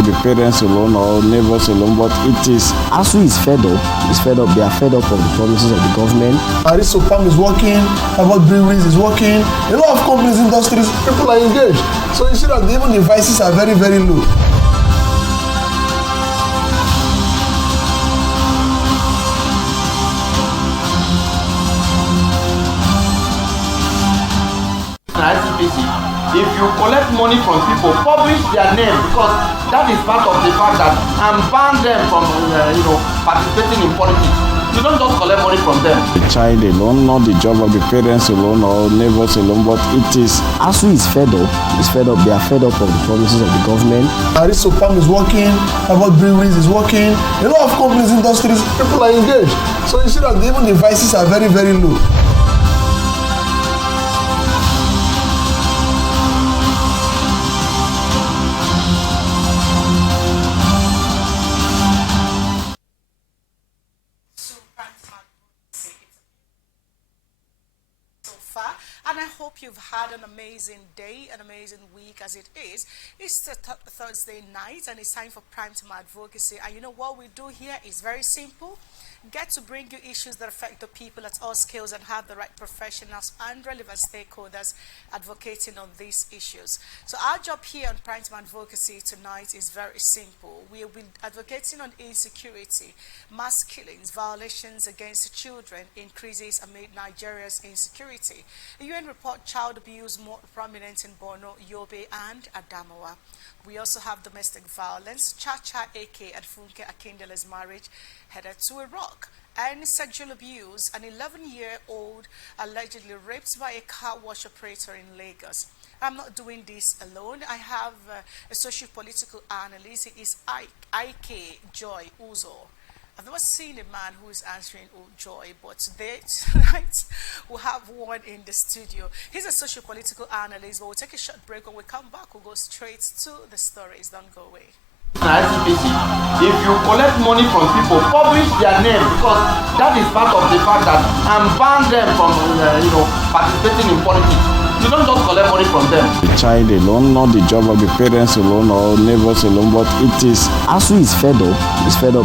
of the parents alone or neighbors alone, but it is ASU is fed up. They are fed up of the promises of the government. Arisopam is working, Harvard Breweries is working. A lot of companies, industries, people are engaged. So you see that even the vices are very, very low. If you collect money from people, publish their name, because that is part of the fact that and ban them from participating in politics. You don't just collect money from them. the child alone, not the job of the parents alone or neighbors alone, but it is ASU is fed up. They are fed up of the promises of the government. Arisopam is working, Harvard Breweries is working. A lot of companies, industries, people are engaged. So you see that even the vices are very, very low. And I hope you've had an amazing day, an amazing week as it is. It's Thursday night and it's time for Primetime Advocacy. And you know what we do here is very simple. Get to bring you issues that affect the people at all scales and have the right professionals and relevant stakeholders advocating on these issues. So our job here on Primetime Advocacy tonight is very simple. We will be advocating on insecurity, mass killings, violations against children, increases amid Nigeria's insecurity. A UN report child abuse more prominent in Borno, Yobe and Adamawa. We also have domestic violence, Chacha, AK and Funke Akindele's marriage headed to Iraq, and sexual abuse, an 11-year-old allegedly raped by a car wash operator in Lagos. I'm not doing this alone. I have a socio-political analyst. He is IK Joy Uzo. I've never seen a man who is answering Joy, but tonight we'll have one in the studio. He's a socio-political analyst, but we'll take a short break. When we come back, we'll go straight to the stories. Don't go away. If you collect money from people, publish their name, because that is part of the fact that and ban them from participating in politics. You don't just collect money from them. the child alone, not the job of the parents alone or neighbors alone, but it is ASU is fed up.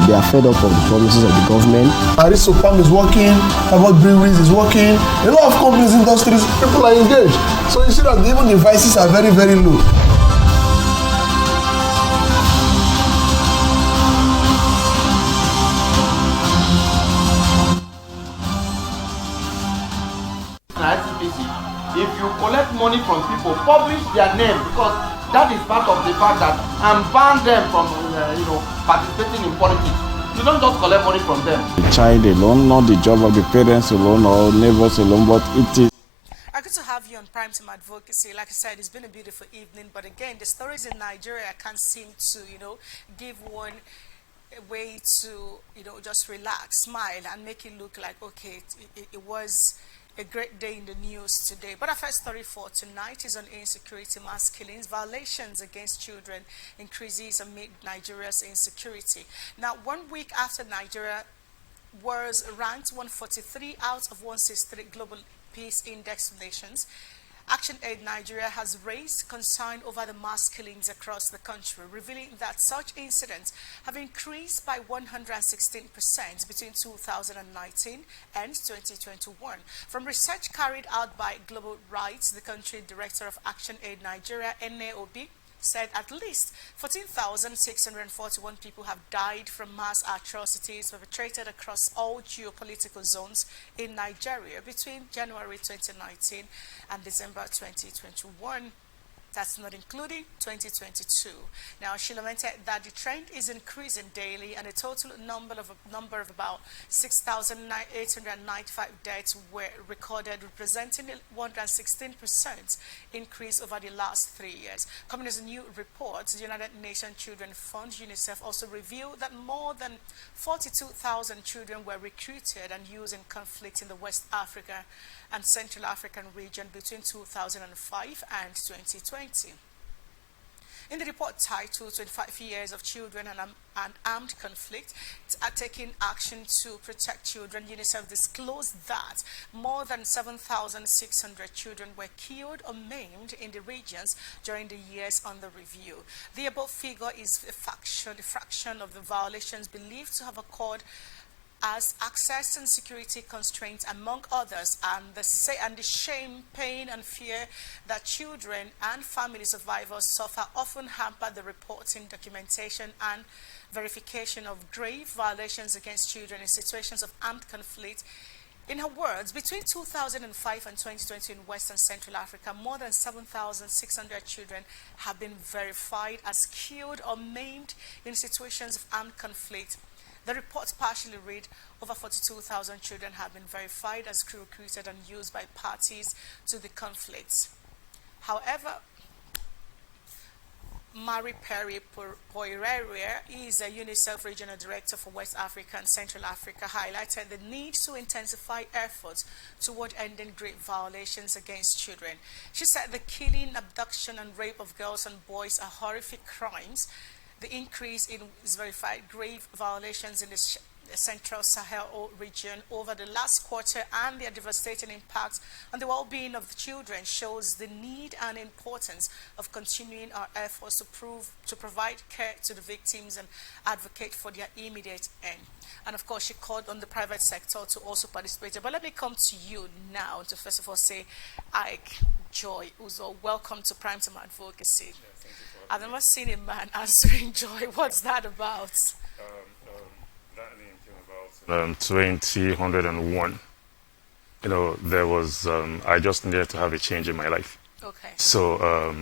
They are fed up of the promises of the government. Arisopam is working, Harvard Breweries is working. A lot of companies, industries, people are engaged. So you see that even the vices are very, very low. If you collect money from people, publish their name, because that is part of the fact that and ban them from participating in politics. You don't just collect money from them. the child alone, not the job of the parents alone or neighbors alone, but it is Good to have you on Primetime Advocacy. Like I said, it's been a beautiful evening, but again, the stories in Nigeria can't seem to, give one a way to, just relax, smile, and make it look like, okay, it was a great day in the news today. But our first story for tonight is on insecurity, mass killings, violations against children, increases amid Nigeria's insecurity. Now, 1 week after Nigeria was ranked 143 out of 163 global peace index nations, ActionAid Nigeria has raised concern over the mass killings across the country, revealing that such incidents have increased by 116% between 2019 and 2021. From research carried out by Global Rights, the country director of ActionAid Nigeria, NAOB, said at least 14,641 people have died from mass atrocities perpetrated across all geopolitical zones in Nigeria between January 2019 and December 2021. That's not including 2022. Now, she lamented that the trend is increasing daily, and a total number of about 6,895 deaths were recorded, representing a 116% increase over the last 3 years. Coming as a new report, the United Nations Children Fund (UNICEF) also revealed that more than 42,000 children were recruited and used in conflict in the West Africa and Central African region between 2005 and 2020. In the report titled 25 Years of Children and Armed Conflict, Taking Action to Protect Children, UNICEF disclosed that more than 7,600 children were killed or maimed in the regions during the years under review. The above figure is a fraction of the violations believed to have occurred as access and security constraints, among others, and the shame, pain, and fear that children and family survivors suffer often hamper the reporting, documentation, and verification of grave violations against children in situations of armed conflict. In her words, between 2005 and 2020 in West and Central Africa, more than 7,600 children have been verified as killed or maimed in situations of armed conflict. The report partially read over 42,000 children have been verified as recruited and used by parties to the conflicts. However, Mary Perry Poirerier is a UNICEF Regional Director for West Africa and Central Africa, highlighted the need to intensify efforts toward ending grave violations against children. She said the killing, abduction, and rape of girls and boys are horrific crimes. The increase in verified grave violations in the Central Sahel region over the last quarter and their devastating impact on the well-being of the children shows the need and importance of continuing our efforts to provide care to the victims and advocate for their immediate end. And of course, she called on the private sector to also participate. But let me come to you now to first of all say, Ike Joy Uzo, welcome to Primetime Advocacy. I've never seen a man answering Joy. What's that about? That name came about 2001. You know, there was, I just needed to have a change in my life. Okay. So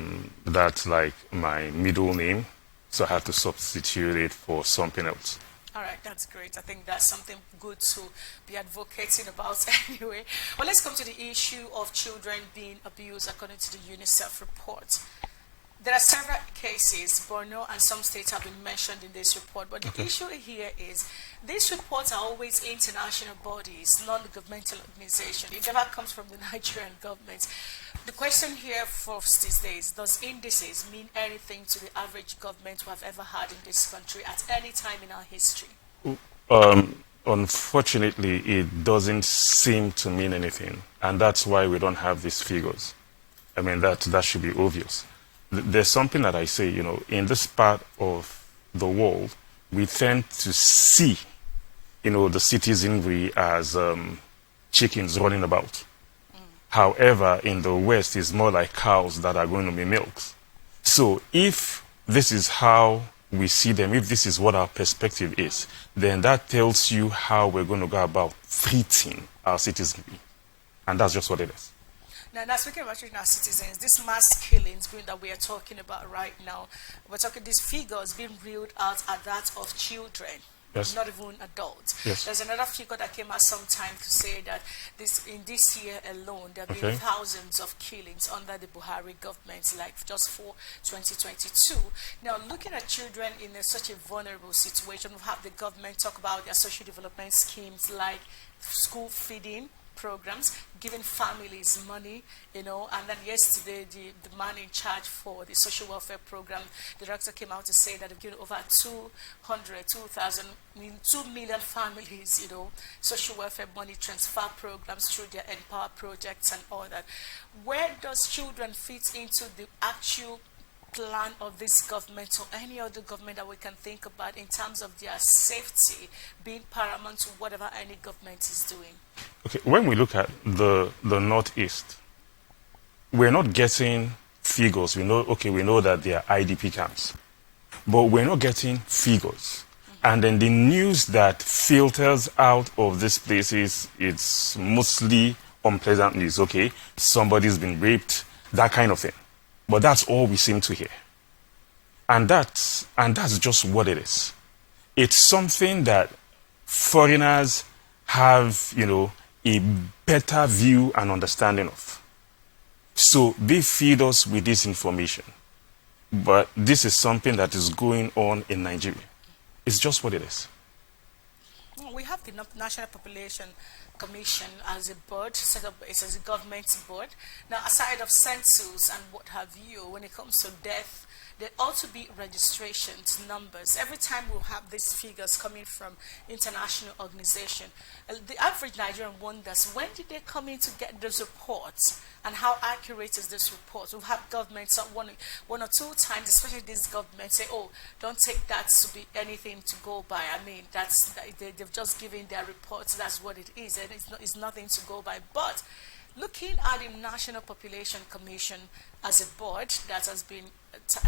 that's like my middle name. So I had to substitute it for something else. All right, that's great. I think that's something good to be advocating about anyway. Well, let's come to the issue of children being abused according to the UNICEF report. There are several cases, Borno and some states have been mentioned in this report, but the issue here is these reports are always international bodies, non-governmental organizations. It never comes from the Nigerian government. The question here first is this: does indices mean anything to the average government we have ever had in this country at any time in our history? Unfortunately, it doesn't seem to mean anything, and that's why we don't have these figures. I mean, that should be obvious. There's something that I say, you know, in this part of the world, we tend to see, you know, the citizenry as chickens running about. However, in the West, it's more like cows that are going to be milked. So if this is how we see them, if this is what our perspective is, then that tells you how we're going to go about treating our citizenry. And that's just what it is. Now, speaking about treating our citizens, this mass killings that we are talking about right now, we're talking these figures being reeled out are that of children, yes, not even adults. Yes. There's another figure that came out sometime to say that in this year alone, there have been thousands of killings under the Buhari government, like just for 2022. Now, looking at children in such a vulnerable situation, we have the government talk about their social development schemes like school feeding programs, giving families money, you know, and then yesterday the man in charge for the social welfare program, the director came out to say that they've given over 2 million families, you know, social welfare money transfer programs through their Empower projects and all that. Where does children fit into the actual plan of this government or any other government that we can think about in terms of their safety being paramount to whatever any government is doing? Okay, when we look at the Northeast, we're not getting figures. We know that they are IDP camps, but we're not getting figures. And then the news that filters out of these places, it's mostly unpleasant news. Okay, somebody's been raped, that kind of thing. But that's all we seem to hear. And that's just what it is. It's something that foreigners have, you know, a better view and understanding of. So they feed us with this information. But this is something that is going on in Nigeria. It's just what it is. We have the National Population Commission as a board, set up as a government board. Now, aside of census and what have you, when it comes to death, there ought to be registrations, numbers. Every time we'll have these figures coming from international organization, the average Nigerian wonders, when did they come in to get those reports? And how accurate is this report? We've had governments one or two times, especially these governments, say, oh, don't take that to be anything to go by. I mean, they've just given their reports, that's what it is, and it's nothing to go by. But looking at the National Population Commission as a board that has been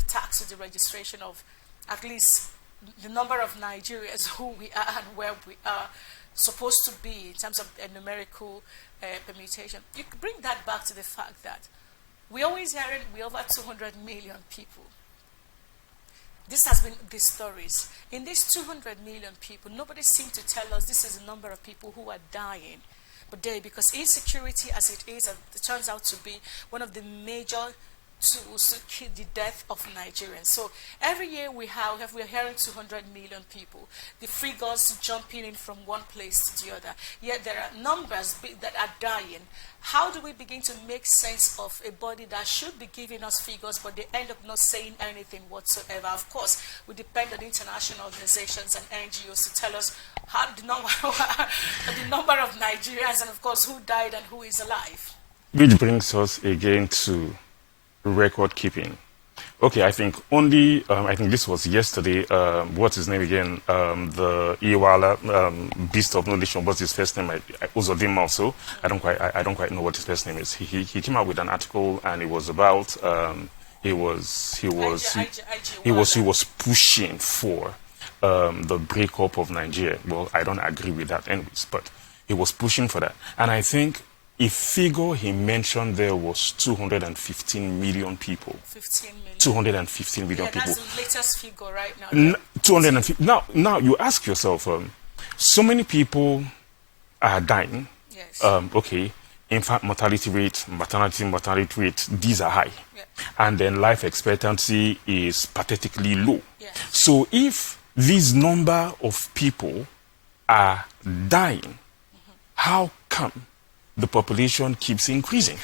tasked with the registration of at least the number of Nigerians who we are and where we are supposed to be in terms of a numerical permutation, you could bring that back to the fact that we always hearing we over 200 million people. This has been the stories. In these 200 million people, nobody seemed to tell us this is the number of people who are dying. But because insecurity as it is, it turns out to be one of the major tools to kill the death of Nigerians. So every year we're hearing 200 million people, the figures jumping in from one place to the other. Yet there are numbers that are dying. How do we begin to make sense of a body that should be giving us figures, but they end up not saying anything whatsoever? Of course, we depend on international organizations and NGOs to tell us how the number of Nigerians and, of course, who died and who is alive. Which brings us again to record keeping. Okay, I think I think this was yesterday, what's his name again? The Iwala, Beast of No Nation, what's his first name? Uzodim also. I don't quite know what his first name is. He came out with an article, and it was about, he was pushing for the breakup of Nigeria. Well, I don't agree with that anyways, but he was pushing for that. And I think a figure he mentioned there was 215 million people. 15 million. 215 million people. That's the latest figure right now. 250. Now you ask yourself, so many people are dying. Yes. Okay, infant mortality rate, maternity mortality rate, these are high. Yeah. And then life expectancy is pathetically low. Yes. So if this number of people are dying, how come the population keeps increasing?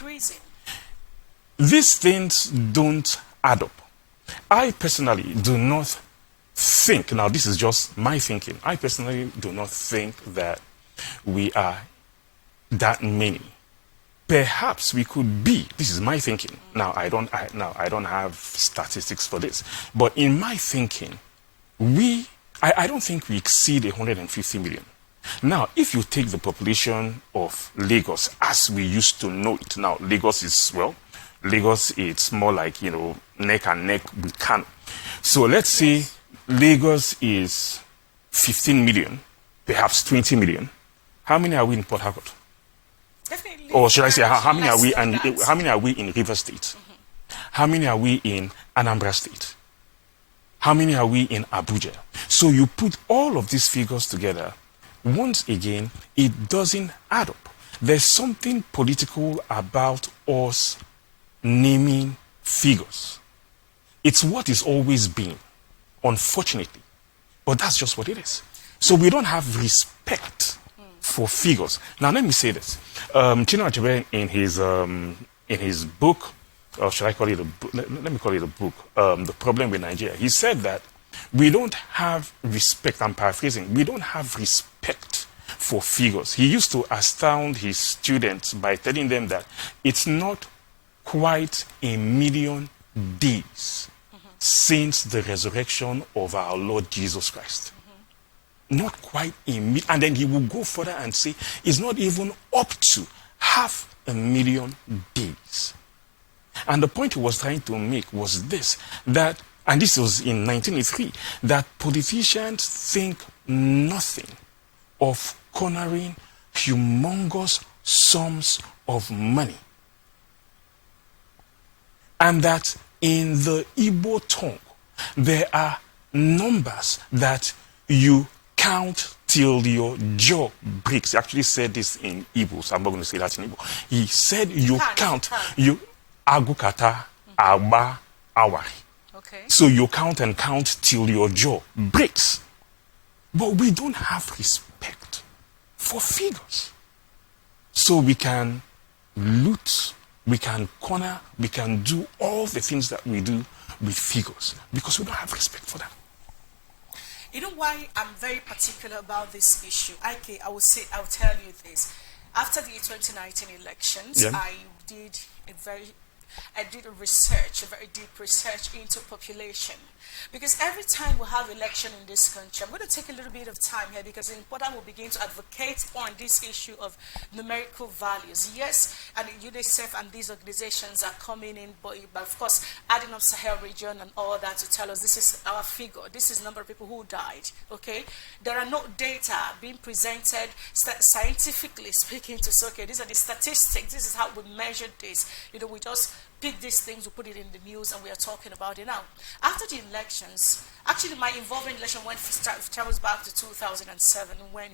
These things don't add up. I personally do not think, now this is just my thinking, I personally do not think that we are that many. Perhaps we could be, this is my thinking. Now I don't have statistics for this, but in my thinking, I don't think we exceed 150 million. Now, if you take the population of Lagos as we used to know it, now Lagos, it's more like, neck and neck with Kano. So let's say Lagos is 15 million, perhaps 20 million. How many are we in Port Harcourt? Definitely. Or should I say, how many are we in River State? How many are we in Anambra State? How many are we in Abuja? So you put all of these figures together. Once again, it doesn't add up. There's something political about us naming figures. It's what it's always been, unfortunately. But that's just what it is. So we don't have respect for figures. Now, let me say this. Chinua Achebe, in his book, or should I call it a book? Let me call it a book, The Problem with Nigeria. He said that we don't have respect, I'm paraphrasing, we don't have respect for figures. He used to astound his students by telling them that it's not quite 1 million days since the resurrection of our Lord Jesus Christ. Not quite 1 million. And then he will go further and say it's not even up to 500,000 days. And the point he was trying to make was this, that, and this was in 1983, that politicians think nothing of cornering humongous sums of money. And that in the Igbo tongue, there are numbers that you count till your jaw breaks. He actually said this in Igbo, so I'm not going to say that in Igbo. He said you count, you agukata, agba, awari. Okay. So you count and count till your jaw breaks. But we don't have respect for figures. So we can loot, we can corner, we can do all the things that we do, with figures because we don't have respect for them. You know why I'm very particular about this issue? I will tell you this. After the 2019 elections, Yeah. I did a research, a very deep research into population. Because every time we have election in this country, I'm going to take a little bit of time here because it's important we begin to advocate on this issue of numerical values. Yes, and UNICEF and these organizations are coming in, but of course, adding up Sahel region and all that to tell us this is our figure, this is the number of people who died, okay? There are no data being presented scientifically speaking to say, okay, these are the statistics, this is how we measured this. We just pick these things, we put it in the news, and we are talking about it now. After the elections, actually my involvement in election travels back to 2007 when,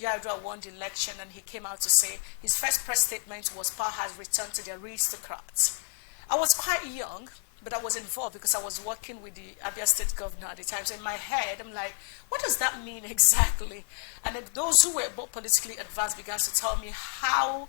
Yar'Adua won the election and he came out to say his first press statement was power has returned to the aristocrats. I was quite young, but I was involved because I was working with the Abia State governor at the time. So in my head, I'm like, what does that mean exactly? And then those who were more politically advanced began to tell me how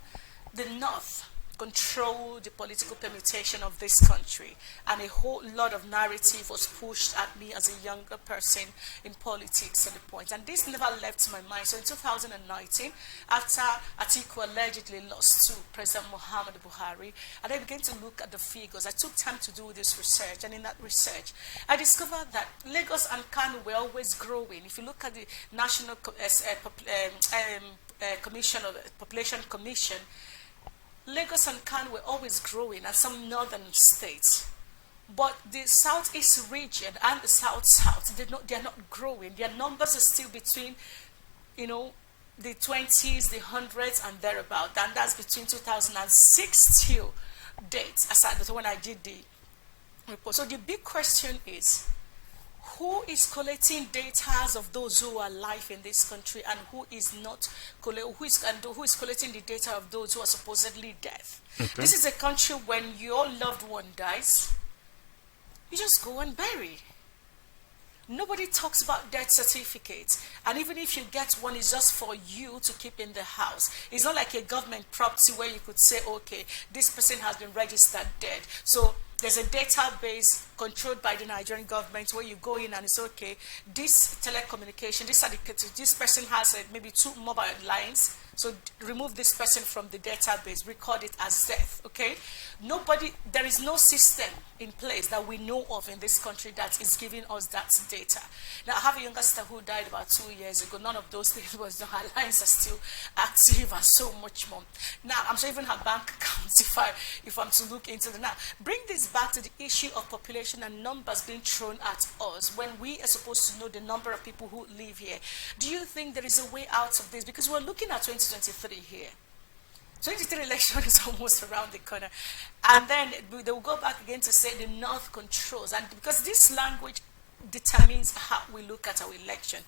the North control the political permutation of this country, and a whole lot of narrative was pushed at me as a younger person in politics at the point, and this never left my mind. So in 2019, after Atiku allegedly lost to President Muhammad Buhari, and I began to look at the figures. I took time to do this research, and in that research, I discovered that Lagos and Kano were always growing. If you look at the National Commission of Population Commission, Lagos and Kano were always growing, and some northern states. But the southeast region and the south-south, they're not growing. Their numbers are still between, the 20s, the hundreds, and thereabout. And that's between 2006 till date, aside from when I did the report. So the big question is, who is collecting data of those who are alive in this country, and who is not who is collecting the data of those who are supposedly dead? Okay. This is a country when your loved one dies, you just go and bury. Nobody talks about death certificates, and even if you get one, it's just for you to keep in the house. It's not like a government property where you could say, okay, this person has been registered dead. So there's a database controlled by the Nigerian government where you go in and it's okay, this telecommunication, this person has maybe 2 mobile lines, so remove this person from the database, record it as death, okay? There is no system in place that we know of in this country that is giving us that data. Now, I have a younger sister who died about 2 years ago. None of those things was done. Her lines are still active and so much more. Now, I'm sure even her bank accounts, if I'm to look into the now. Bring this back to the issue of population and numbers being thrown at us when we are supposed to know the number of people who live here. Do you think there is a way out of this? Because we're looking at 2023 here. 2023 election is almost around the corner. And then they will go back again to say the North controls. And because this language determines how we look at our election.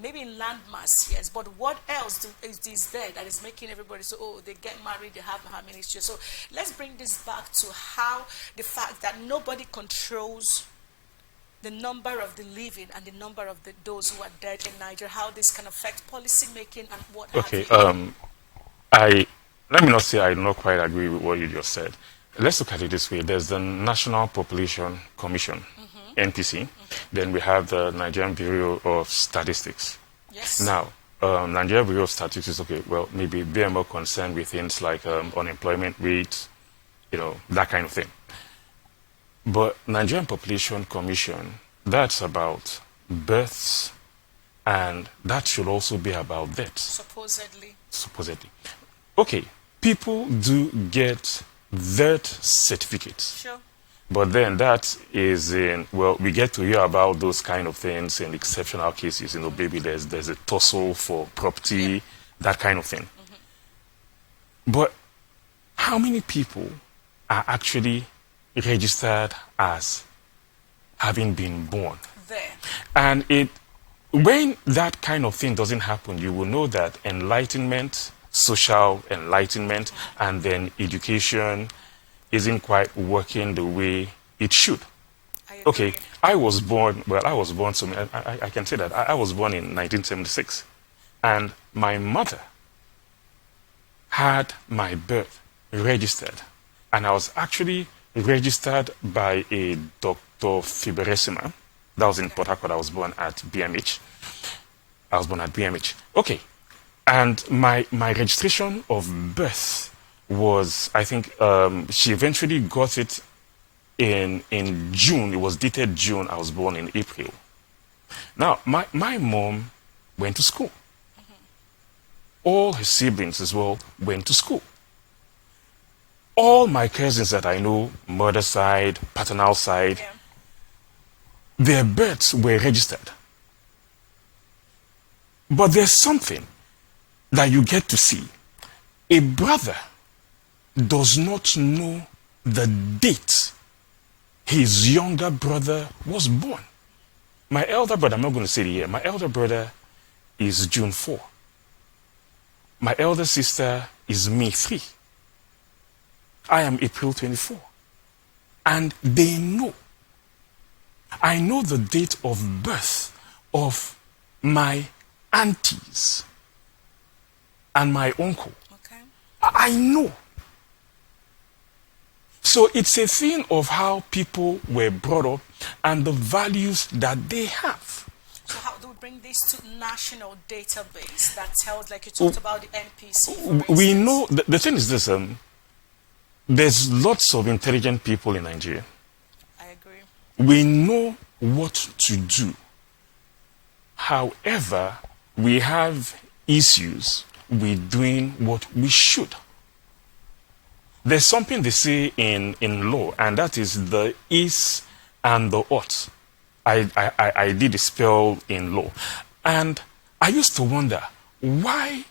Maybe in landmass, yes, but what else is there that is making everybody say, oh, they get married, they have how many children? So let's bring this back to how the fact that nobody controls the number of the living and the number of those who are dead in Nigeria, how this can affect policy making and what have you. Let me not say I don't quite agree with what you just said. Let's look at it this way. There's the National Population Commission, NPC. Then we have the Nigerian Bureau of Statistics. Yes. Now, Nigerian Bureau of Statistics, okay, well, maybe they're more concerned with things like unemployment rates, that kind of thing. But Nigerian Population Commission, that's about births, and that should also be about deaths. Supposedly. Okay, people do get death certificates. Sure. But then that is we get to hear about those kind of things in exceptional cases. Maybe there's a tussle for property, that kind of thing. But how many people are actually registered as having been born? There. And when that kind of thing doesn't happen, you will know that enlightenment, social enlightenment, and then education isn't quite working the way it should. Okay, I was born, so I can say that. I was born in 1976. And my mother had my birth registered. And I was actually registered by a doctor Dr. Fiberesima. That was in Port Harcourt. I was born at BMH. Okay. And my registration of birth was, I think, she eventually got it in June. It was dated June. I was born in April. Now, my mom went to school. All her siblings as well went to school. All my cousins that I know, mother side, paternal side, their births were registered. But there's something that you get to see. A brother does not know the date his younger brother was born. My elder brother, I'm not going to say the year, my elder brother is June 4. My elder sister is May 3. I am April 24. And they know. I know the date of birth of my aunties and my uncle. Okay. I know. So it's a thing of how people were brought up and the values that they have. So how do we bring this to national database that tells, like you talked about the NPC? We know, the thing is this, there's lots of intelligent people in Nigeria. I agree. We know what to do. However, we have issues with doing what we should. There's something they say in law, and that is the is and the ought. I did a spell in law. And I used to wonder, why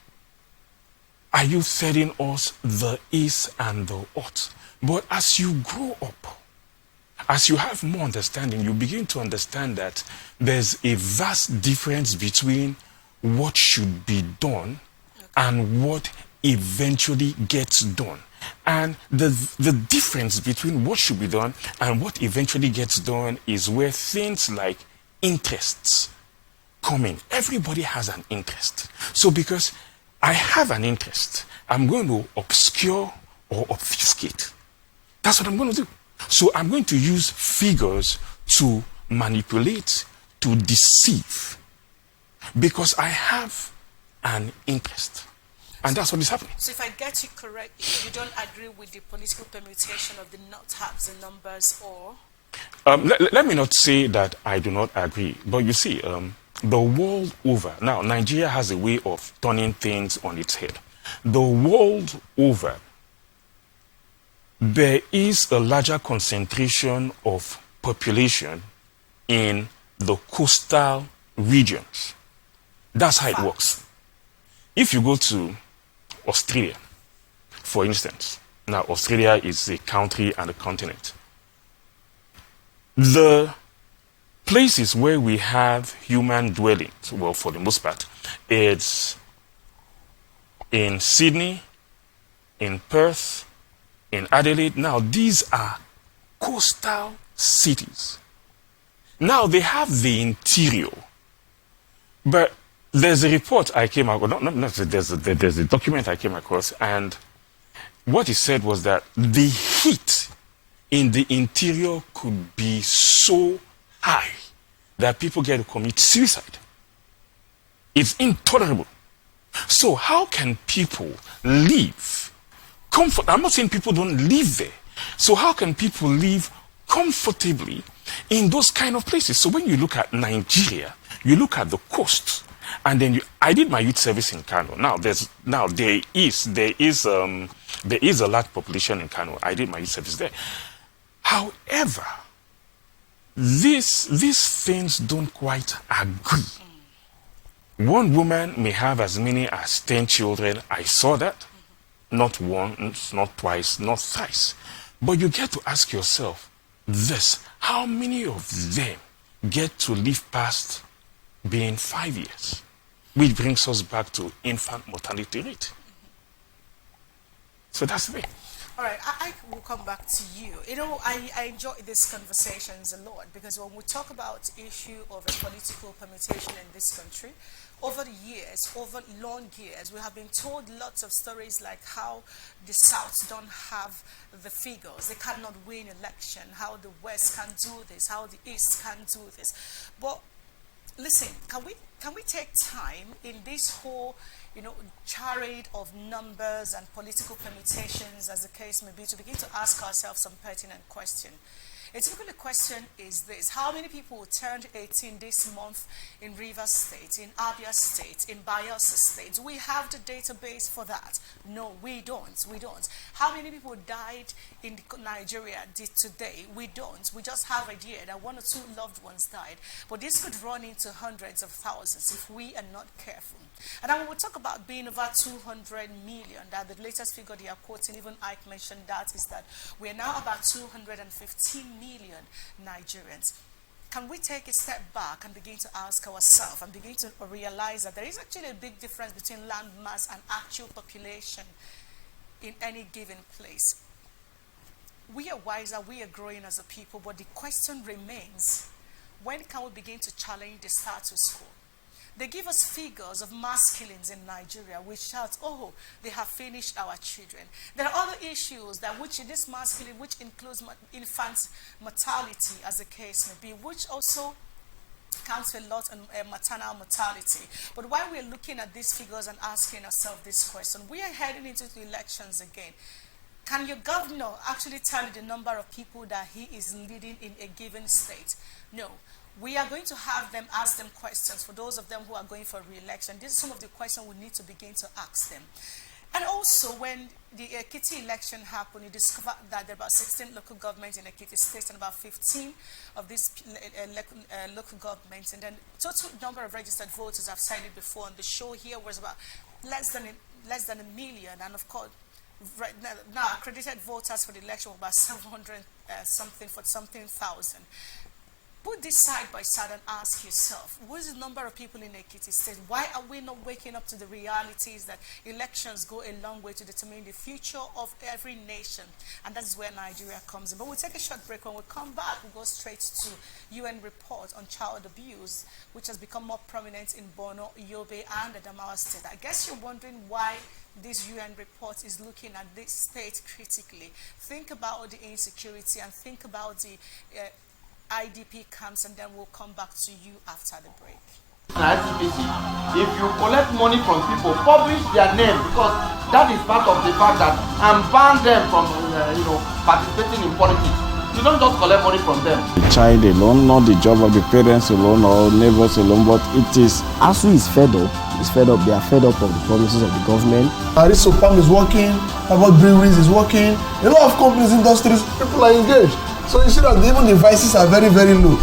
are you telling us the is and the ought? But as you grow up, as you have more understanding, you begin to understand that there's a vast difference between what should be done and what eventually gets done. And the difference between what should be done and what eventually gets done is where things like interests come in. Everybody has an interest. So because I have an interest, I'm going to obscure or obfuscate. That's what I'm going to do. So I'm going to use figures to manipulate, to deceive, because I have an interest. And that's what is happening. So if I get you correctly, you don't agree with the political permutation of the not have the numbers, or? Let me not say that I do not agree. But you see, the world over, now Nigeria has a way of turning things on its head. The world over, there is a larger concentration of population in the coastal regions. That's how it works. If you go to Australia, for instance, now Australia is a country and a continent. The places where we have human dwellings, well, for the most part, it's in Sydney, in Perth, in Adelaide. Now, these are coastal cities. Now, they have the interior, but there's a report I came across, there's a document I came across, and what he said was that the heat in the interior could be so high that people get to commit suicide. It's intolerable. So how can people live comfort? I'm not saying people don't live there. So how can people live comfortably in those kind of places? So when you look at Nigeria, you look at the coast, and then I did my youth service in Kano. There is a large population in Kano. I did my youth service there. However, these things don't quite agree. One woman may have as many as 10 children. I saw that. Not once, not twice, not thrice. But you get to ask yourself this: how many of them get to live past being 5 years? Which brings us back to infant mortality rate. So that's the way. All right, I will come back to you. You know, I enjoy these conversations a lot because when we talk about issue of a political permutation in this country, over the years, over long years, we have been told lots of stories like how the South don't have the figures, they cannot win election, how the West can do this, how the East can do this. But listen, can we take time in this whole, charade of numbers and political permutations, as the case may be, to begin to ask ourselves some pertinent question? A typical question is this: how many people turned 18 this month in Rivers State, in Abia State, in Bayelsa State? Do we have the database for that? No, we don't. We don't. How many people died in Nigeria today? We don't. We just have an idea that one or two loved ones died. But this could run into hundreds of thousands if we are not careful. And then when we talk about being over 200 million, that the latest figure they are quoting, even Ike mentioned that, is that we are now about 215 million Nigerians. Can we take a step back and begin to ask ourselves and begin to realize that there is actually a big difference between land mass and actual population in any given place? We are wiser, we are growing as a people, but the question remains, when can we begin to challenge the status quo? They give us figures of mass killings in Nigeria. We shout, oh, they have finished our children. There are other issues that which in this mass killing, which includes infant mortality, as the case may be, which also counts a lot on maternal mortality. But while we're looking at these figures and asking ourselves this question, we are heading into the elections again. Can your governor actually tell you the number of people that he is leading in a given state? No. We are going to have them ask them questions. For those of them who are going for re-election, this is some of the questions we need to begin to ask them. And also, when the Ekiti election happened, you discovered that there are about 16 local governments in Ekiti State and about 15 of these local governments. And then total number of registered voters, I've said it before on the show here, was about less than a million. And of course, right now accredited voters for the election were about 700 something thousand. Put this side by side and ask yourself, what is the number of people in Ekiti State? Why are we not waking up to the realities that elections go a long way to determine the future of every nation? And that's where Nigeria comes in. But we'll take a short break. When we come back, we'll go straight to UN report on child abuse, which has become more prominent in Borno, Yobe, and Adamawa State. I guess you're wondering why this UN report is looking at this state critically. Think about the insecurity and think about the IDP camps, and then we'll come back to you after the break. Advocacy. If you collect money from people, publish their name, because that is part of the fact that, and ban them from participating in politics. You don't just collect money from them. The child alone, not the job of the parents alone or neighbors alone, but it is. ASU is fed up. They are fed up of the promises of the government. Arisopam is working, about breweries is working. A lot of companies, industries, people are engaged. So you see that even the vices are very, very low.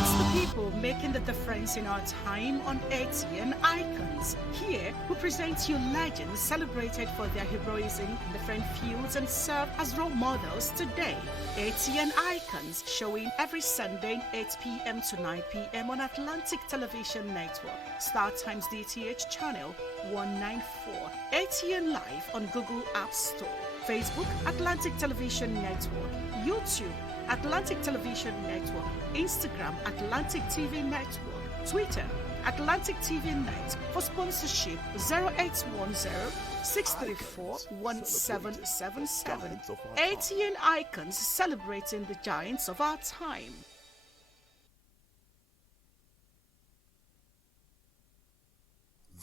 It's the people making the difference in our time on ATN Icons. Here, we present you legends celebrated for their heroism in different fields and serve as role models today. ATN Icons, showing every Sunday 8 p.m. to 9 p.m. on Atlantic Television Network, Star Times DTH channel 194, ATN Live on Google App Store, Facebook Atlantic Television Network, YouTube Atlantic Television Network, Instagram Atlantic TV Network, Twitter Atlantic TV Net. For sponsorship 0810-634-1777. ATN Icons, celebrating the giants of our time.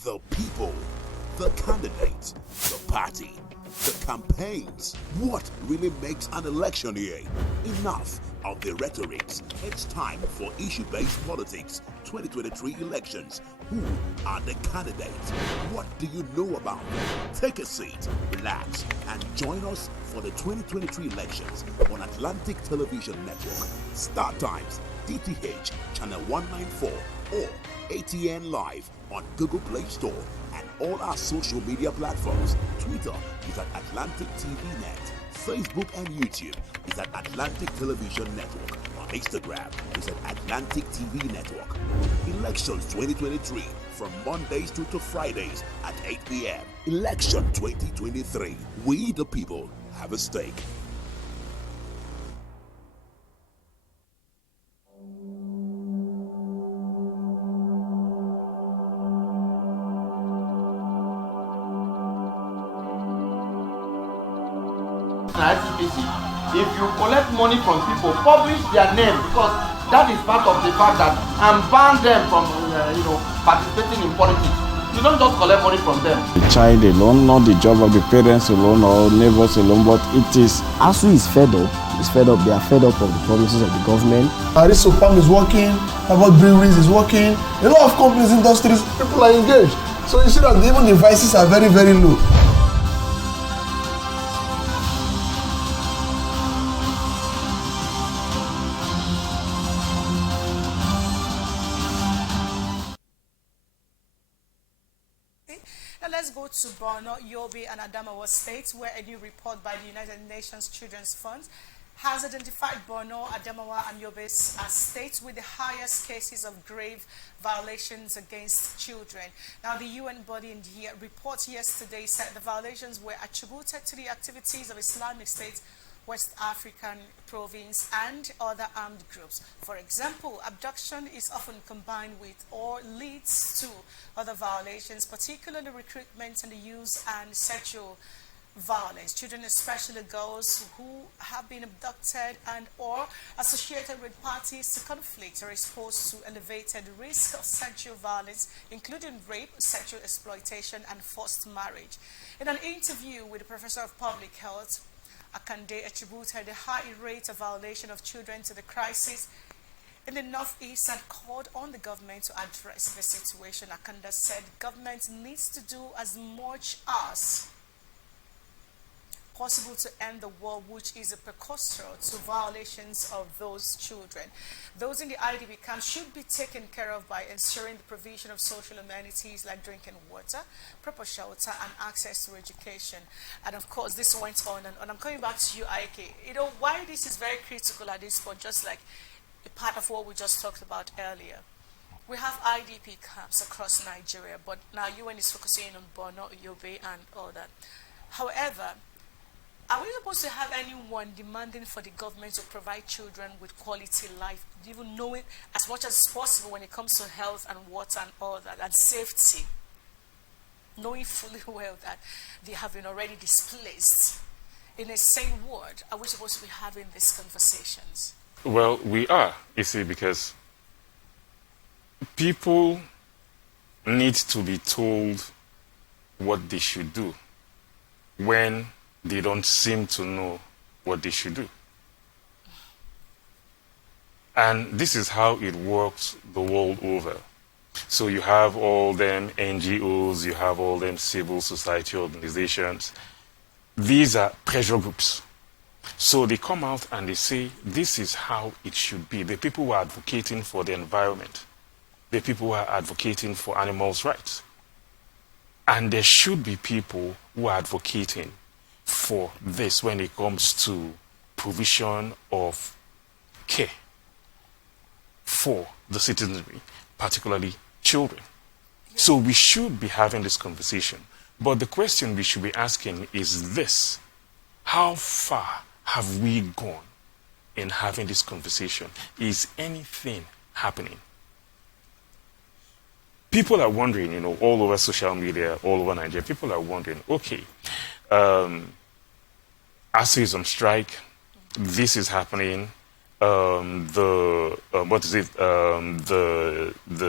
The people, the candidates, the party, the campaigns. What really makes an election here? Enough of the rhetorics. It's time for issue-based politics. 2023 elections. Who are the candidates? What do you know about them? Take a seat, relax, and join us for the 2023 elections on Atlantic Television Network, Star Times, DTH, Channel 194, or ATN Live on Google Play Store and all our social media platforms. Twitter is at Atlantic TV Net. Facebook and YouTube is at Atlantic Television Network. On Instagram is at Atlantic TV Network. Elections 2023 from Mondays to Fridays at 8 p.m. Election 2023. We the people have a stake. Advocacy. If you collect money from people, publish their name, because that is part of the fact that, and ban them from participating in politics. You don't just collect money from them. The child alone, not the job of the parents alone or neighbors alone, but it is. ASU is fed up. It's fed up. They are fed up of the promises of the government. Arisopam is working, about breweries is working. A lot of companies, industries, people are engaged. So you see that even the vices are very, very low. Now let's go to Borno, Yobe, and Adamawa states, where a new report by the United Nations Children's Fund has identified Borno, Adamawa, and Yobe as states with the highest cases of grave violations against children. Now, the UN body in the report yesterday said the violations were attributed to the activities of Islamic State, West African province, and other armed groups. For example, abduction is often combined with or leads to other violations, particularly recruitment and the use and sexual violence. Children, especially girls who have been abducted and or associated with parties to conflict, are exposed to elevated risk of sexual violence, including rape, sexual exploitation, and forced marriage. In an interview with the Professor of Public Health, Akindele attributed the high rate of violation of children to the crisis in the Northeast and called on the government to address the situation. Akindele said government needs to do as much as possible to end the war, which is a precursor to violations of those children. Those in the IDP camp should be taken care of by ensuring the provision of social amenities like drinking water, proper shelter, and access to education. And of course, this went on and on. I'm coming back to you, Ike. You know, why this is very critical at this point, just like a part of what we just talked about earlier. We have IDP camps across Nigeria, but now UN is focusing on Borno, Yobe, and all that. However, are we supposed to have anyone demanding for the government to provide children with quality life, even knowing as much as possible when it comes to health and water and all that, and safety, knowing fully well that they have been already displaced? In a sane world, are we supposed to be having these conversations? Well, we are, you see, because people need to be told what they should do when they don't seem to know what they should do. And this is how it works the world over. So you have all them NGOs, you have all them civil society organizations. These are pressure groups. So they come out and they say, this is how it should be. The people who are advocating for the environment, the people who are advocating for animals' rights. And there should be people who are advocating for this when it comes to provision of care for the citizenry, particularly children. Yeah. So we should be having this conversation. But the question we should be asking is this: how far have we gone in having this conversation? Is anything happening? People are wondering, you know, all over social media, all over Nigeria, people are wondering, okay, ASU is on strike, this is happening, the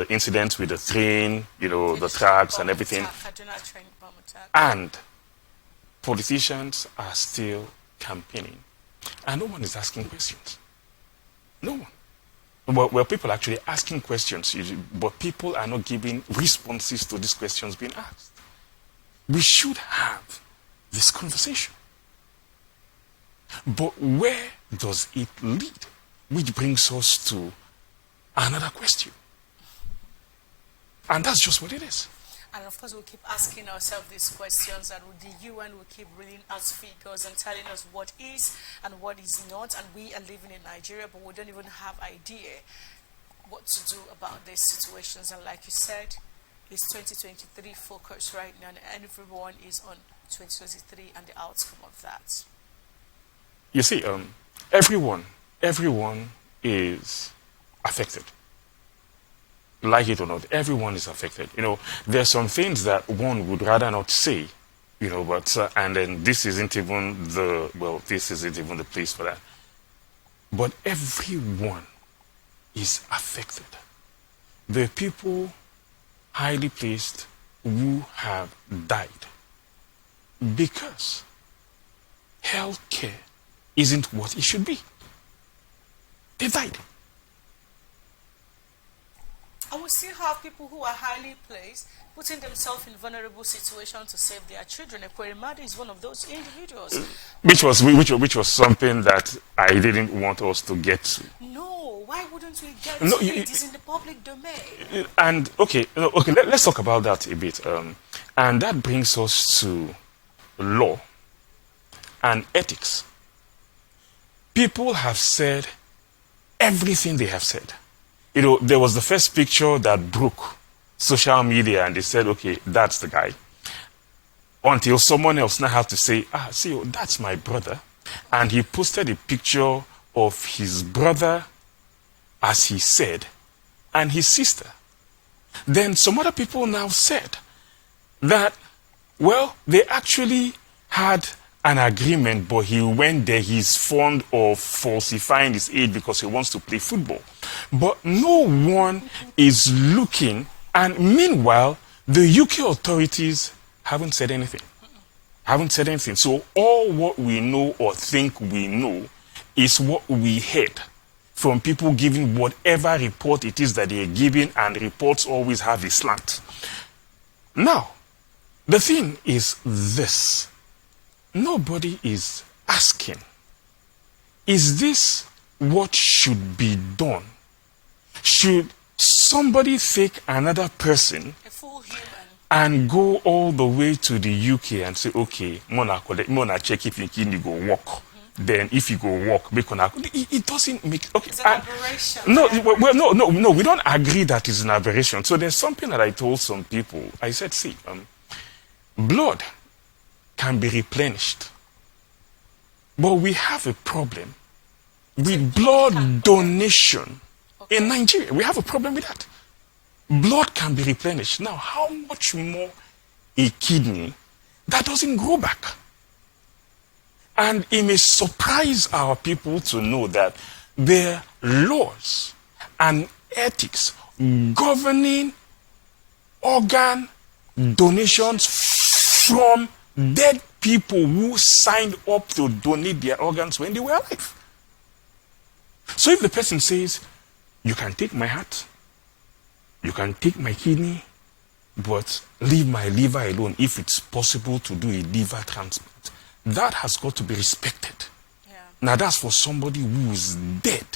incident with the train, you know, the tracks and everything. And politicians are still campaigning. And no one is asking questions. No one. Well, people are actually asking questions, but people are not giving responses to these questions being asked. We should have this conversation. But where does it lead? Which brings us to another question. And that's just what it is. And of course, we'll keep asking ourselves these questions, and the UN will keep reading us figures and telling us what is and what is not. And we are living in Nigeria, but we don't even have idea what to do about these situations. And like you said, it's 2023 focus right now, and everyone is on 2023 and the outcome of that. You see, everyone is affected. Like it or not, everyone is affected. There's some things that one would rather not say, but, and then this isn't even the place for that. But everyone is affected. The people highly placed who have died because healthcare isn't what it should be. They died. And we still have people who are highly placed, putting themselves in vulnerable situations to save their children. Ekwerimadu is one of those individuals. Which was something that I didn't want us to get to. No, why wouldn't we get to it? It is in the public domain. And let's talk about that a bit. And that brings us to law and ethics. People have said everything they have said. There was the first picture that broke social media, and they said, okay, that's the guy. Until someone else now had to say, that's my brother. And he posted a picture of his brother, as he said, and his sister. Then some other people now said that, well, they actually had an agreement, but he went there. He's fond of falsifying his age because he wants to play football. But no one is looking, and meanwhile, the UK authorities haven't said anything. So all what we know or think we know is what we heard from people giving whatever report it is that they are giving, and reports always have a slant. Now, the thing is this. Nobody is asking, is this what should be done? Should somebody take another person, A full human, and go all the way to the UK and say, okay, Mona check if you go walk. Then if you go walk, it doesn't make okay. it's an aberration. No, we don't agree that it's an aberration. So there's something that I told some people. I said, see, blood can be replenished, but we have a problem with blood donation in Nigeria. We have a problem with that. Blood can be replenished. Now, how much more a kidney that doesn't grow back? And it may surprise our people to know that there are laws and ethics governing organ donations from dead people who signed up to donate their organs when they were alive. So if the person says, you can take my heart, you can take my kidney, but leave my liver alone if it's possible to do a liver transplant, that has got to be respected. Yeah. Now that's for somebody who is dead.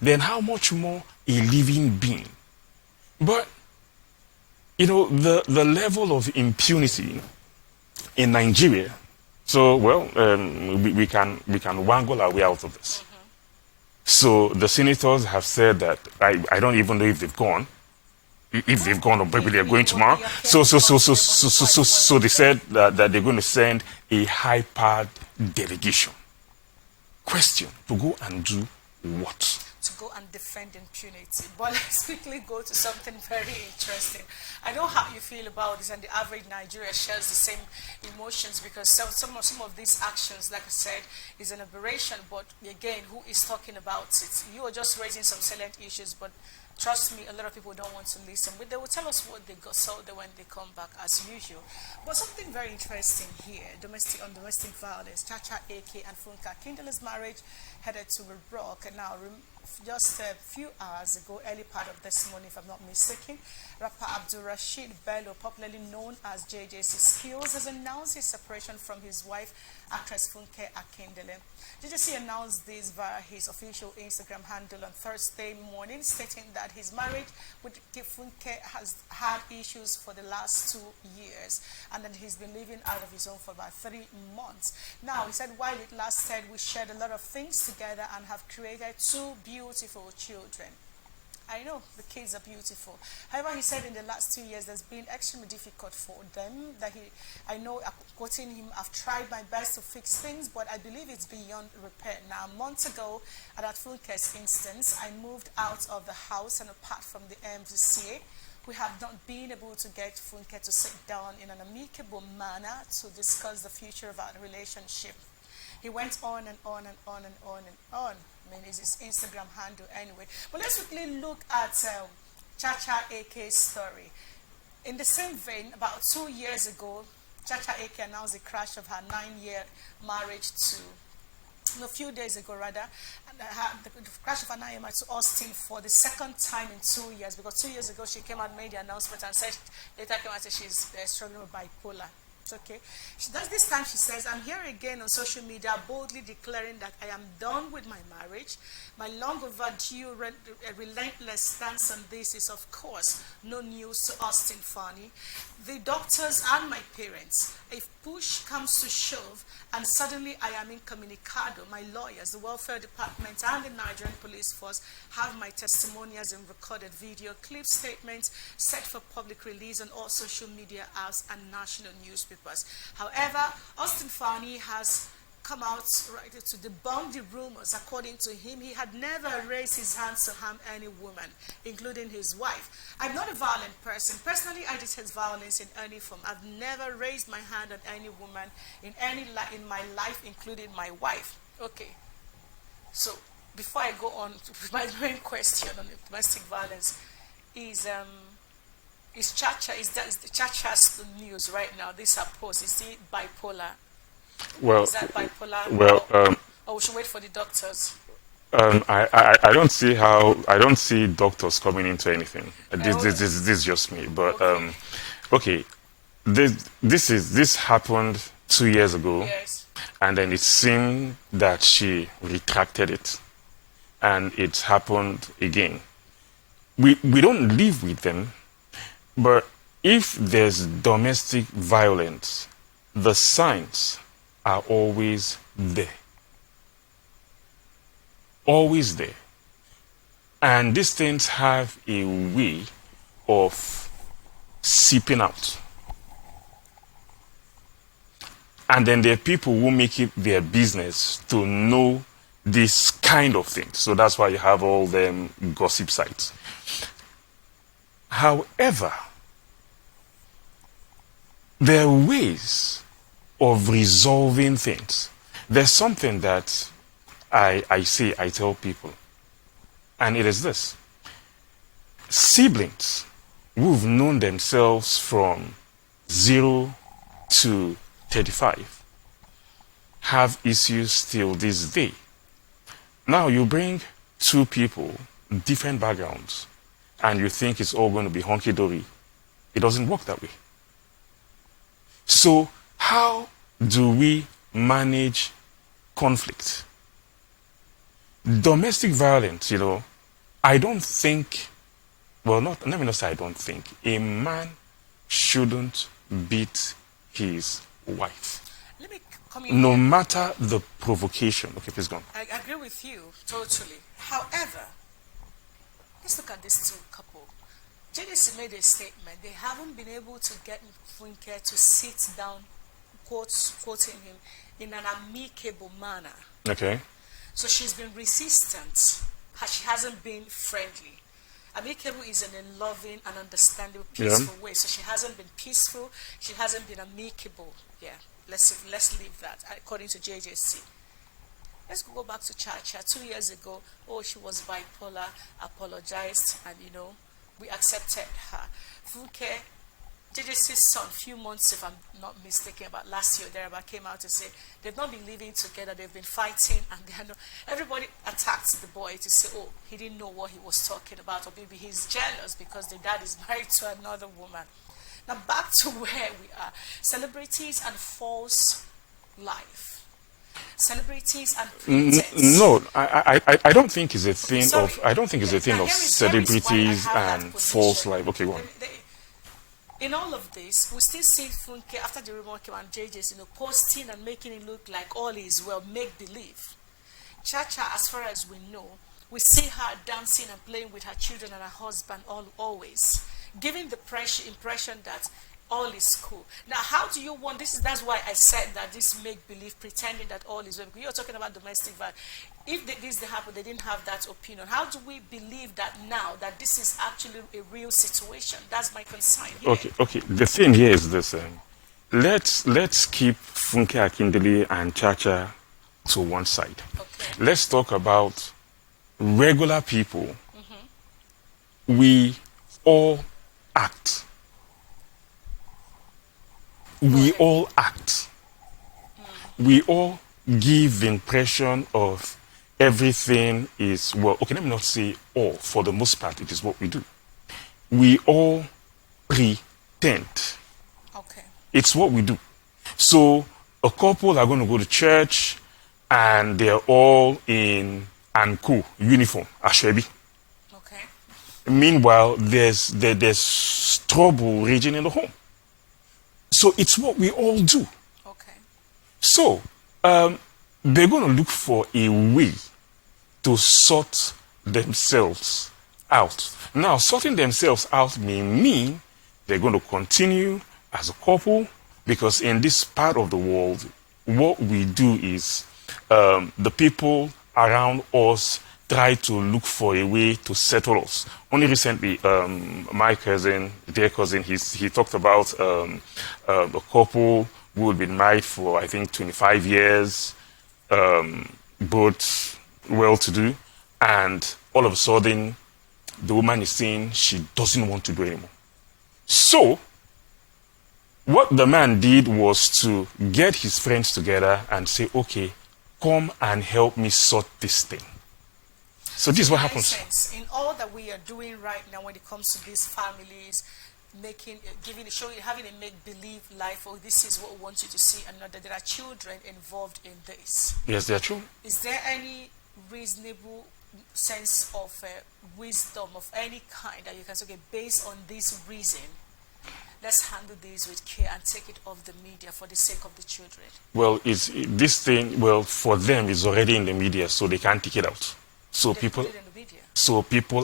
Then how much more a living being? But, the level of impunity in Nigeria, so, well, we can wangle our way out of this. So the senators have said that, I don't even know if they've gone. If they've gone, or maybe they're going tomorrow. So they said that they're going to send a high-powered delegation. Question, to go and do what? To go and defend impunity. But let's quickly go to something very interesting. I know how you feel about this, and the average Nigerian shares the same emotions, because some of these actions, like I said, is an aberration. But again, who is talking about it? You are just raising some salient issues, but trust me, a lot of people don't want to listen. But they will tell us what they saw when they come back, as usual. But something very interesting here, domestic violence. Chacha, AK, and Funke Akindele's marriage headed to a rock. And now, just a few hours ago, early part of this morning, if I'm not mistaken, rapper Abdul Rashid Bello, popularly known as JJC Skills, has announced his separation from his wife, actress Funke Akindele. JJC announced this via his official Instagram handle on Thursday morning, stating that that his marriage with Funke has had issues for the last 2 years, and then he's been living out of his home for about 3 months. Now, he said, while it lasted, we shared a lot of things together and have created 2 beautiful children. I know the kids are beautiful. However, he said in the last 2 years, there's been extremely difficult for them. I know, quoting him, I've tried my best to fix things, but I believe it's beyond repair. Now, months ago, at Funke's instance, I moved out of the house, and apart from the MVCA, we have not been able to get Funke to sit down in an amicable manner to discuss the future of our relationship. He went on and on and on and on and on. I mean, it's his Instagram handle anyway. But let's quickly look at Chacha AK's story. In the same vein, about 2 years ago, Chacha AK announced the crash of her 9-year marriage a few days ago rather, and the crash of her 9-year marriage to Austin for the second time in 2 years, because 2 years ago she came out and made the announcement and said, later came out and said she's struggling with bipolar. Okay. She does this time, she says, I'm here again on social media boldly declaring that I am done with my marriage. My long overdue relentless stance on this is, of course, no news to Austin Fani, the doctors and my parents. If push comes to shove and suddenly I am incommunicado, my lawyers, the welfare department and the Nigerian police force have my testimonials and recorded video clip statements set for public release on all social media apps and national newspapers. However, Austin Fani has come out to debunk the rumors. According to him, he had never raised his hands to harm any woman, including his wife. I'm not a violent person. Personally, I detest violence in any form. I've never raised my hand on any woman in my life, including my wife. Okay. So, before I go on, my main question on domestic violence is Chacha, is the Chacha's news right now? This her post, is he bipolar? Well, is that bipolar? Well, or we should wait for the doctors? I don't see doctors coming into anything. This is just me. But okay, this happened 2 years ago, yes. And then it seemed that she retracted it, and it happened again. We don't live with them, but if there's domestic violence, the signs are always there. Always there. And these things have a way of seeping out. And then there are people who make it their business to know this kind of thing. So that's why you have all them gossip sites. However, there are ways of resolving things. There's something that I tell people, and it is this. Siblings who've known themselves from 0 to 35 have issues till this day. Now you bring 2 people, different backgrounds, and you think it's all going to be honky-dory. It doesn't work that way. So how do we manage conflict? Domestic violence, I don't think, let me not say I don't think, a man shouldn't beat his wife. Let me come in no here. matter the provocation. Okay, please go on. I agree with you totally. However, let's look at this 2 couple. JDC made a statement. They haven't been able to get Funke to sit down, quoting him, in an amicable manner. Okay. So she's been resistant. She hasn't been friendly. Amicable is in a loving and understanding, peaceful way. So she hasn't been peaceful. She hasn't been amicable. Yeah, let's leave that according to JJC. Let's go back to Chacha. 2 years ago, she was bipolar, apologized, and we accepted her. Funke, JJC's son, few months, if I'm not mistaken, about last year, thereabout, came out to say they've not been living together, they've been fighting, and everybody attacked the boy to say, he didn't know what he was talking about, or maybe he's jealous because the dad is married to another woman. Now back to where we are. Celebrities and false life. celebrities and pretense. No, I don't think it's a thing Sorry. of I don't think it's a thing Now, of here is celebrities why I have and that false position. life. Okay, go on. In all of this, we still see Funke after the rumor came and JJ's, posting and making it look like all is well, make believe. Chacha, as far as we know, we see her dancing and playing with her children and her husband always, giving the impression that all is cool. Now, how do you want this? That's why I said that this make believe, pretending that all is well. Because you're talking about domestic violence. If this happened, they didn't have that opinion. How do we believe that now that this is actually a real situation? That's my concern here. Okay. The thing here is this: let's keep Funke, Akindele, and Chacha to one side. Okay. Let's talk about regular people. We all act. We all act. We all give the impression of everything is well. Okay, let me not say all. For the most part, it is what we do. We all pretend. Okay. It's what we do. So a couple are going to go to church and they're all in ANCO uniform, Ashwebi. Okay. Meanwhile, there's trouble raging in the home. So it's what we all do. Okay. So they're going to look for a way to sort themselves out. Now, sorting themselves out may mean they're going to continue as a couple, because in this part of the world, what we do is the people around us try to look for a way to settle us. Only recently, my cousin, dear cousin, he talked about a couple who had been married for, I think, 25 years, both well-to-do, and all of a sudden, the woman is saying she doesn't want to do anymore. So, what the man did was to get his friends together and say, okay, come and help me sort this thing. So this is what happens. Sense. In all that we are doing right now when it comes to these families, having a make-believe life, or this is what we want you to see, and not that there are children involved in this. Yes, they are true. Is there any reasonable sense of wisdom of any kind that you can say, okay, based on this reason, let's handle this with care and take it off the media for the sake of the children? Well, this thing, for them, is already in the media, so they can't take it out. So people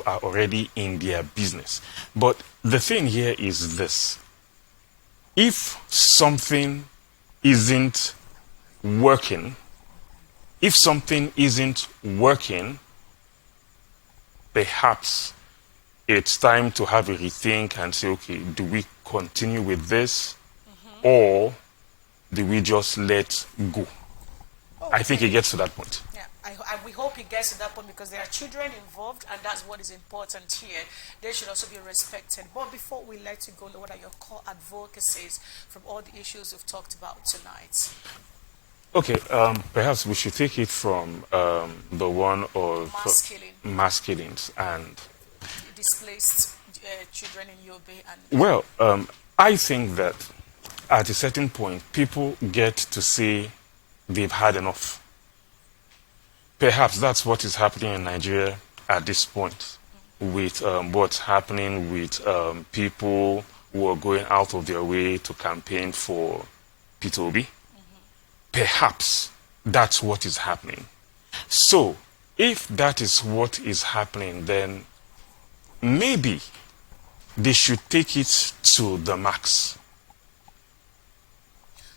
are already in their business. But the thing here is this. If something isn't working, perhaps it's time to have a rethink and say, okay, do we continue with this, or do we just let go? Okay. I think it gets to that point. Yeah, we hope it gets to that point, because there are children involved, and that's what is important here. They should also be respected. But before we let you go, what are your core advocacies from all the issues we've talked about tonight? Okay, perhaps we should take it from the one of mass killings and displaced children in Yobe. And I think that at a certain point, people get to say they've had enough. Perhaps that's what is happening in Nigeria at this point, with what's happening with people who are going out of their way to campaign for Peter Obi. Perhaps that's what is happening. So, if that is what is happening, then maybe they should take it to the max.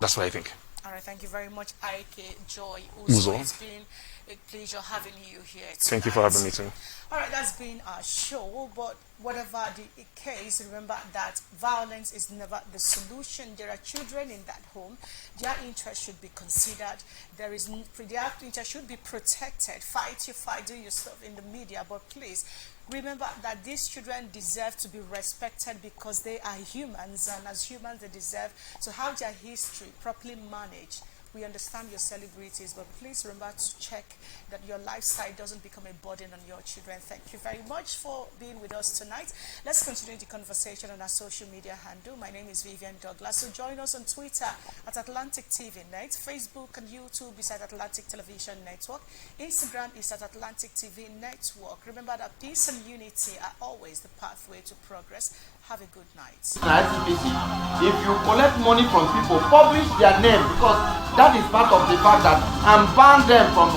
That's what I think. All right, thank you very much, Ike Joy Uzo. It's been a pleasure having you here tonight. Thank you for having me too. All right, that's been our show, but whatever the case, remember that violence is never the solution. There are children in that home. Their interest should be considered. Their interest should be protected. Fight your fight, do your stuff in the media, but please remember that these children deserve to be respected, because they are humans, and as humans they deserve to have their history properly managed We understand your celebrities, but please remember to check that your lifestyle doesn't become a burden on your children. Thank you very much for being with us tonight. Let's continue the conversation on our social media handle. My name is Vivian Douglas. So join us on Twitter at Atlantic TV Net, Facebook and YouTube is at Atlantic Television Network, Instagram is at Atlantic TV Network. Remember that peace and unity are always the pathway to progress. Have a good night. If you collect money from people, publish their name, because that is part of the fact that, and ban them from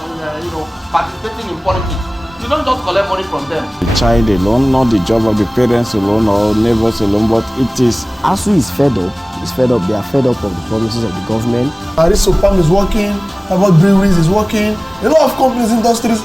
participating in politics. You don't just collect money from them. The child alone, not the job of the parents alone or neighbors alone, but it is. ASU is fed up. It's fed up. They are fed up of the promises of the government. Arisopam is working. About breweries is working. A lot of companies, industries.